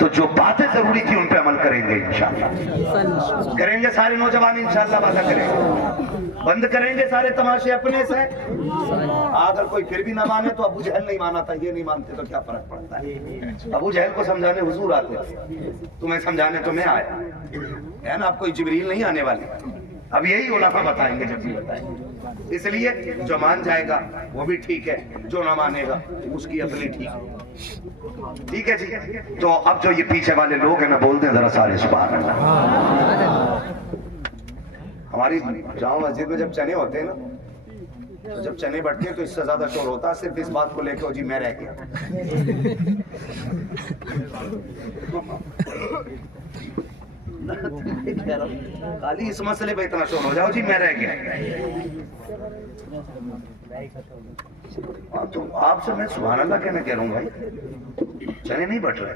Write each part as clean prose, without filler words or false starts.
تو جو باتیں ضروری تھی ان پہ عمل کریں گے انشاءاللہ. کریں گے سارے نوجوان انشاءاللہ وعدہ کریں گے. بند کریں گے سارے تماشے اپنے سے. اگر کوئی پھر بھی نہ مانے تو ابو جہل نہیں مانا تھا, یہ نہیں مانتے تو کیا فرق پڑتا ہے. ابو جہل کو سمجھانے حضور آتے تھے, تمہیں سمجھانے تو میں آیا ہے نا. اب کوئی جبریل نہیں آنے والے. اب یہی علماء بتائیں گے جب بھی بتائیں گے. اس لیے جو مان جائے گا وہ بھی ٹھیک ہے, جو نہ مانے گا اس کی اپنی ٹھیک ہے. ٹھیک ہے جی. تو اب جو یہ پیچھے والے لوگ ہیں نا, بول دیں ذرا سارے سبحان اللہ. ہماری جامع مسجد میں جب چنے ہوتے ہیں نا, تو جب چنے بٹتے ہیں تو اس سے زیادہ شور ہوتا ہے صرف اس بات کو لے کے, جی میں رہ گیا. خالی اس مسئلے پہ اتنا شور ہو جاؤ جی میں رہ گیا. تو آپ سے میں سبحان اللہ کہنا کہہ رہا ہوں بھائی, چنے نہیں بٹ رہے.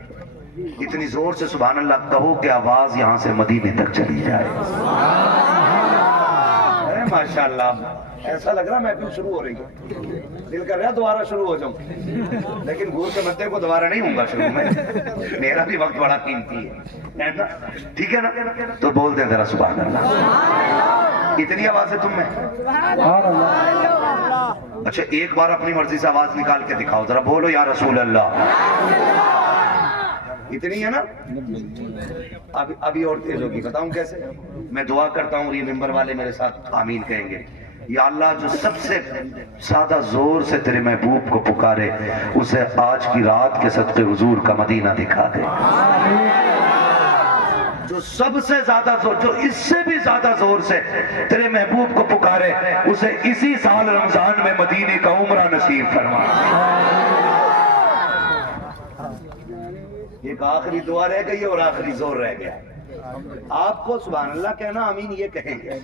اتنی زور سے سبحان اللہ کہو کہ آواز یہاں سے مدینے تک چلی جائے. ماشاءاللہ, ایسا لگ رہا محفل شروع ہو رہی ہے. دل کر رہا دوبارہ شروع ہو جاؤں, لیکن گور کے مدے کو دوبارہ نہیں ہوں گا شروع میں. میرا بھی وقت بڑا قیمتی ہے نا. ٹھیک ہے نا, تو بول دیں ذرا سبحان اللہ. اتنی آواز ہے تم میں. اچھا ایک بار اپنی مرضی سے آواز نکال کے دکھاؤ ذرا, بولو یا رسول اللہ. اتنی ہے نا. ابھی اور تیز ہوگی, بتاؤں کیسے. میں دعا کرتا ہوں, یہ ممبر والے میرے ساتھ آمین کہیں گے. یا اللہ جو سب سے سادہ زور سے تیرے محبوب کو پکارے, اسے آج کی رات کے صدقے حضور کا مدینہ دکھا دے. جو سب سے زیادہ زور, جو اس سے بھی زیادہ زور سے تیرے محبوب کو پکارے, اسے اسی سال رمضان میں مدینے کا عمرہ نصیب فرما. ایک آخری دعا رہ گئی اور آخری زور رہ گیا. آپ کو سبحان اللہ کہنا, آمین یہ کہیں گے.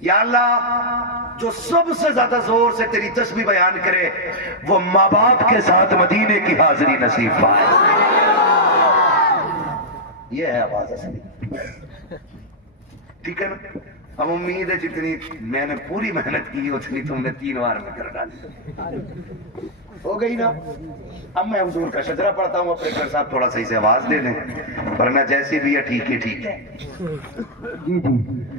یا اللہ جو سب سے زیادہ زور سے تیری تسبیح بیان کرے, وہ ماں باپ کے ساتھ مدینے کی حاضری نصیب پائے. یہ ہے آواز اصلی. ٹھیک ہے نا. اب امید ہے جتنی میں نے پوری محنت کی اتنی تم نے 3 بار میں کر ڈالی. ہو گئی نا. اب میں حضور کا شجرہ پڑھتا ہوں, اپنے گھر صاحب تھوڑا صحیح سے آواز دے دیں, ورنہ جیسی بھی ہے ٹھیک ہے ٹھیک ہے.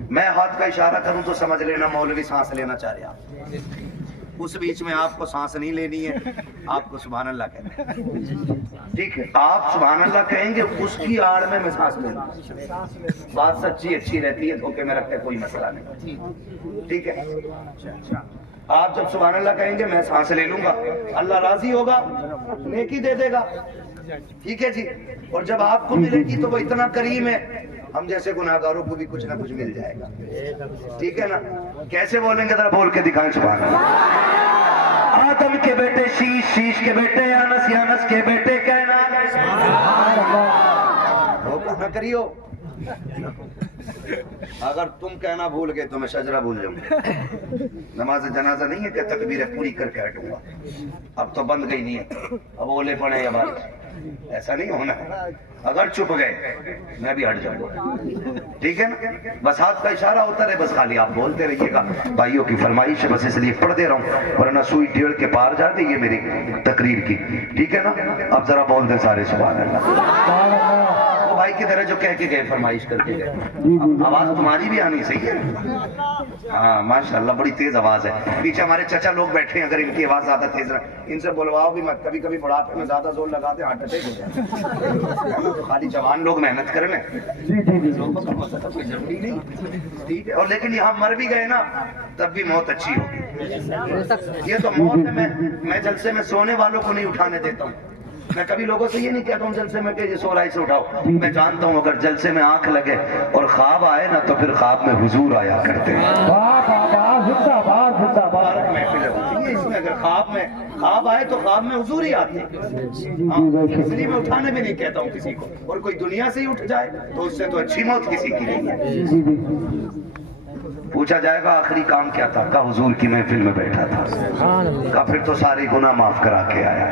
میں ہاتھ کا اشارہ کروں تو سمجھ لینا مولوی سانس لینا چاہ رہے آپ. اس بیچ میں آپ کو سانس نہیں لینی ہے, آپ کو سبحان اللہ کہنا ہے. ٹھیک ہے, آپ سبحان اللہ کہیں گے, اس کی آڑ میں سانس لینا. بات سچی اچھی رہتی ہے, دھوکے میں رکھتے کوئی مسئلہ نہیں. ٹھیک ہے. آپ جب سبحان اللہ کہیں گے میں سانس لے لوں گا, اللہ راضی ہوگا, نیکی دے دے گا. ٹھیک ہے جی. اور جب آپ کو ملے گی تو وہ اتنا کریم ہے, ہم جیسے گناہگاروں کو بھی کچھ نہ کچھ مل جائے گا. ٹھیک ہے نا. کیسے بولیں گے ذرا بول کے دکھائیں سبحان اللہ. آدم کے بیٹے شیش, شیش کے بیٹے یانس, یانس کے بیٹے کائنات. دھوکہ نہ کریو. اگر تم کہنا بھول گئے تو میں شجرہ بھول جاؤں گا. نماز جنازہ نہیں ہے کہ تکبیریں پوری کر کے ہٹوں گا. اب تو بند گئی نہیں ہے, اب اولے پڑے یا بارش, ایسا نہیں ہونا ہے. اگر چپ گئے میں بھی ہٹ جاؤں گا. ٹھیک ہے نا. بس ہاتھ کا اشارہ ہوتا رہے, بس خالی آپ بولتے رہیے گا. بھائیوں کی فرمائش ہے, بس اس لیے پڑھ دے رہا ہوں, ورنہ سوئی ڈیڑھ کے پار جاتی ہے میری تقریر کی. ٹھیک ہے نا. اب ذرا بول دیں سارے سبحان اللہ. بھائی کی طرح جو کہہ کے گئے, فرمائش کر کے گئے. آواز تمہاری بھی آنی صحیح ہے. ہاں ماشاءاللہ بڑی تیز آواز ہے. پیچھے ہمارے چچا لوگ بیٹھے ہیں, اگر ان کی آواز زیادہ تیز رہے ان سے بلواؤ بھی مت. کبھی کبھی بڑھاپے میں زیادہ زور لگاتے ہارٹ اٹیک ہو جائے. تو خالی جوان لوگ محنت کر لیں, کوئی ضروری نہیں. ٹھیک ہے. اور لیکن یہاں مر بھی گئے نا تب بھی موت اچھی ہوگی. یہ تو موت ہے. میں جلسے میں سونے والوں کو نہیں اٹھانے دیتا ہوں. میں کبھی لوگوں سے یہ نہیں کہتا ہوں جلسے میں کہ یہ سو رہا سے اٹھاؤ. میں جانتا ہوں اگر جلسے میں آنکھ لگے اور خواب آئے نا تو پھر خواب میں حضور آیا کرتے ہیں. اس میں اگر خواب آئے تو خواب میں حضور ہی آتے ہیں. اس لیے میں اٹھانے بھی نہیں کہتا ہوں کسی کو. اور کوئی دنیا سے ہی اٹھ جائے تو اس سے تو اچھی موت کسی کی نہیں ہے. پوچھا جائے گا آخری کام کیا تھا, کہا حضور کی محفل میں بیٹھا تھا. کہا پھر تو سارے گناہ معاف کرا کے آیا.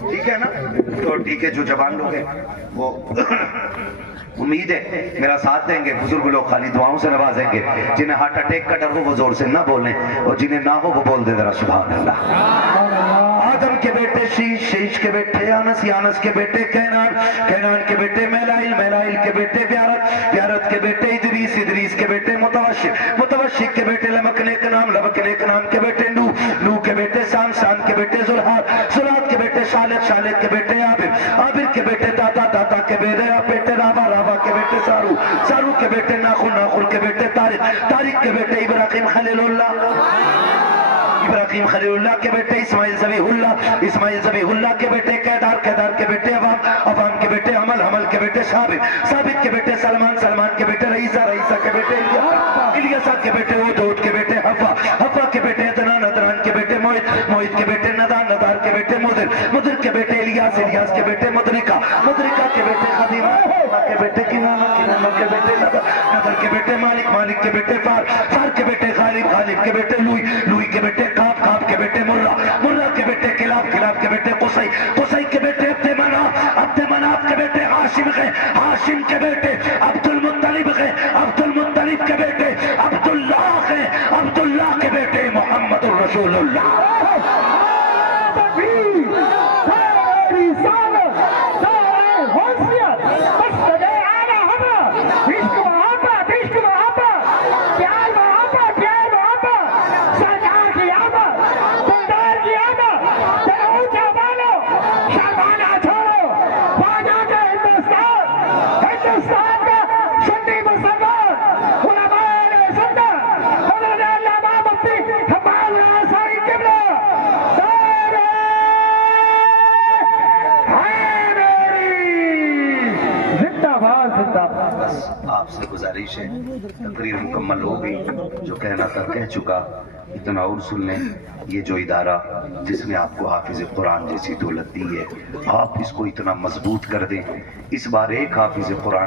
ٹھیک ہے نا. تو ٹھیک ہے, جو جوان لوگ ہیں وہ امید ہے میرا ساتھ دیں گے. بزرگ لوگ خالی دعاؤں سے نوازیں گے. جنہیں ہارٹ اٹیک کا ڈر ہو وہ زور سے نہ بولیں, اور جنہیں نہ ہو وہ بول دیں ذرا سبحان اللہ. آدم کے بیٹے شیش، شیش کے بیٹے آنس، یانس کے بیٹے کینان، کینان کے بیٹے میلائل، میلائل کے بیٹے بیارت، بیارت کے بیٹے ادریس، ادریس کے بیٹے متوشق، متوشق کے بیٹے لمک نیک نام، لمک نیک نام کے بیٹے نو، نو کے بیٹے سام، سام کے بیٹے زلحات، زلحات کے بیٹے شالق، شالق کے بیٹے عابر، عابر کے بیٹے داتا، داتا کے بیٹے راوا، راوا کے بیٹے سارو، سارو کے بیٹے ناخن، ناخن کے بیٹے طارق، طارق کے بیٹے ابراہیم خلیل اللہ، ابراہیم خلیل اللہ کے بیٹے اسماعیل ذبیح اللہ، اسماعیل ذبیح اللہ کے بیٹے قیدار، قیدار کے بیٹے عوام، عوام کے بیٹے عمل، عمل کے بیٹے ثابت، ثابت کے بیٹے سلمان، سلمان کے بیٹے رئیسہ، رئیسہ کے بیٹے الیاسا کے بیٹے عود، عود کے بیٹے حفا، حفا کے بیٹے عدنان، عدنان کے بیٹے موعد، موعد کے بیٹے ندار، ندار کے بیٹے مدر، مدر کے بیٹے الیاس، الیاس کے بیٹے مدرکہ، مدرکہ کے بیٹے خدیمہ، کے بیٹے کنانہ، کنانہ کے بیٹے نظر، نظر کے بیٹے مالک، مالک کے بیٹے فار، فار کے بیٹے غالب، غالب کے بیٹے لوئی، لوئی کے بیٹے کاف، کاف کے بیٹے مرہ، مرہ کے بیٹے کلاب، کلاب کے بیٹے قصی، قصی کے بیٹے عبد مناف، عبد مناف کے بیٹے ہاشم ہے، ہاشم کے بیٹے عبد المطلب ہے، عبد المطلب کے بیٹے عبداللہ ہے، عبداللہ کے بیٹے محمد الرسول اللہ۔ آپ سے گزارش ہے، تقریر مکمل ہو گئی، جو کہنا تھا کہہ چکا، اتنا اور سن لیں، یہ جو ادارہ جس نے آپ کو حافظ قرآن جیسی دولت دی ہے، آپ اس کو اتنا مضبوط کر دیں، اس بار ایک حافظ قرآن